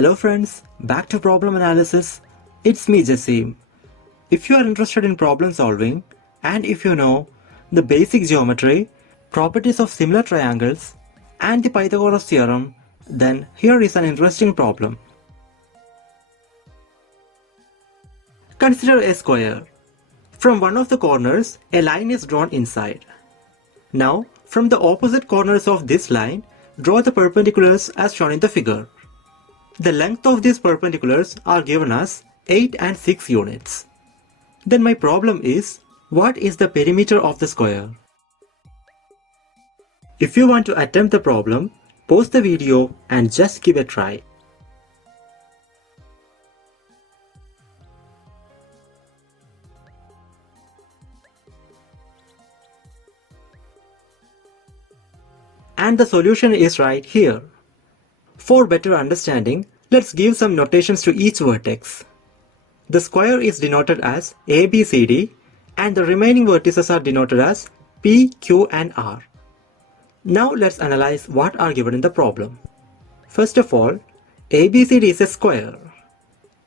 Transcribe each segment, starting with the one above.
Hello friends, back to problem analysis. It's me Jassim. If you are interested in problem solving and if you know the basic geometry, properties of similar triangles and the Pythagoras theorem, then here is an interesting problem. Consider a square. From one of the corners, a line is drawn inside. Now, from the opposite corners of this line, draw the perpendiculars as shown in the figure. The length of these perpendiculars are given as 8 and 6 units. Then my problem is, what is the perimeter of the square? If you want to attempt the problem, pause the video and just give a try. And the solution is right here. For better understanding, let's give some notations to each vertex. The square is denoted as ABCD and the remaining vertices are denoted as P, Q and R. Now let's analyze what are given in the problem. First of all, ABCD is a square.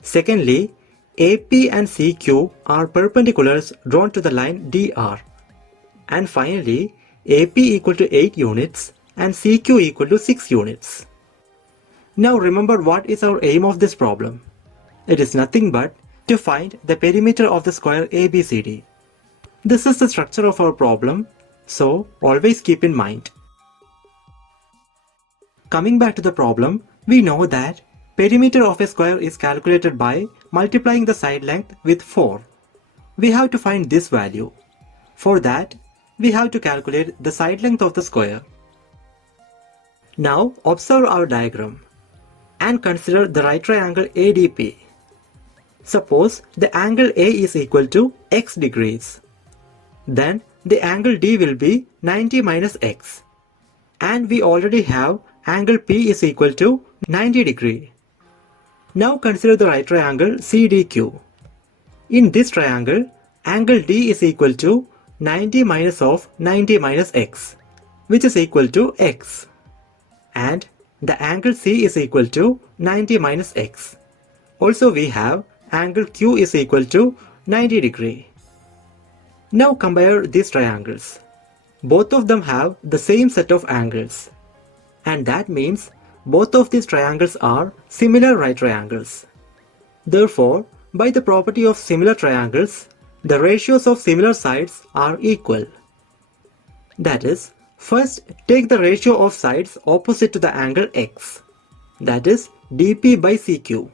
Secondly, AP and CQ are perpendiculars drawn to the line DR. And finally, AP equal to 8 units and CQ equal to 6 units. Now remember what is our aim of this problem. It is nothing but to find the perimeter of the square ABCD. This is the structure of our problem, so always keep in mind. Coming back to the problem, we know that perimeter of a square is calculated by multiplying the side length with 4. We have to find this value. For that, we have to calculate the side length of the square. Now observe our diagram and consider the right triangle ADP. Suppose the angle A is equal to x degrees. Then the angle D will be 90 minus x. And we already have angle P is equal to 90 degree. Now consider the right triangle CDQ. In this triangle, angle D is equal to 90 minus of 90 minus x, which is equal to x. And the angle C is equal to 90 minus x. Also we have angle Q is equal to 90 degree. Now compare these triangles. Both of them have the same set of angles. And that means both of these triangles are similar right triangles. Therefore, by the property of similar triangles, the ratios of similar sides are equal. That is, first take the ratio of sides opposite to the angle x. That is dP by CQ.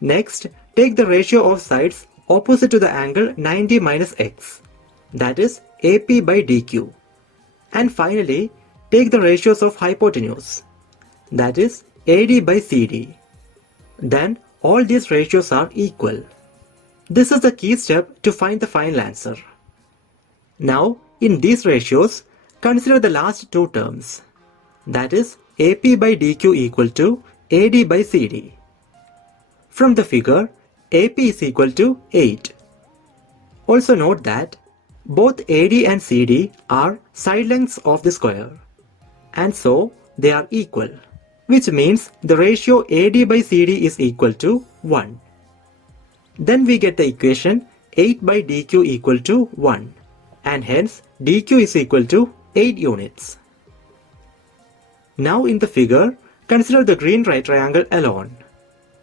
Next, take the ratio of sides opposite to the angle 90 minus x. That is AP by DQ. And finally, take the ratios of hypotenuse. That is AD by CD. Then all these ratios are equal. This is the key step to find the final answer. Now, in these ratios, consider the last two terms. That is AP by DQ equal to AD by CD. From the figure, AP is equal to 8. Also note that both AD and CD are side lengths of the square. And so they are equal, which means the ratio AD by CD is equal to 1. Then we get the equation 8 by DQ equal to 1. And hence DQ is equal to 8 units. Now in the figure, consider the green right triangle alone.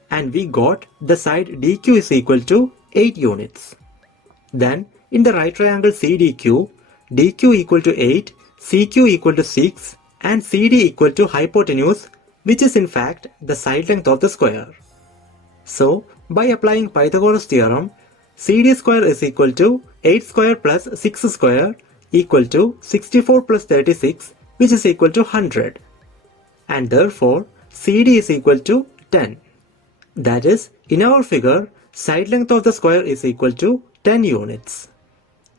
And we got the side DQ is equal to 8 units. Then in the right triangle CDQ, DQ equal to 8, CQ equal to 6 and CD equal to hypotenuse, which is in fact the side length of the square. So by applying Pythagoras theorem, CD square is equal to 8 square plus 6 square equal to 64 plus 36, which is equal to 100. And therefore CD is equal to 10. That is, in our figure, side length of the square is equal to 10 units.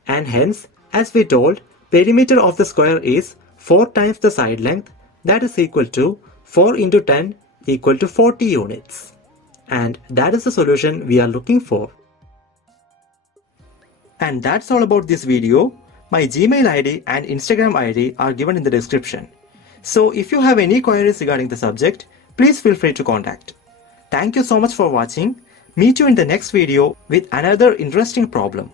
And hence, as we told, perimeter of the square is 4 times the side length, that is equal to 4 into 10 equal to 40 units. And that is the solution we are looking for. And that's all about this video. My Gmail ID and Instagram ID are given in the description. So if you have any queries regarding the subject, please feel free to contact. Thank you so much for watching. Meet you in the next video with another interesting problem.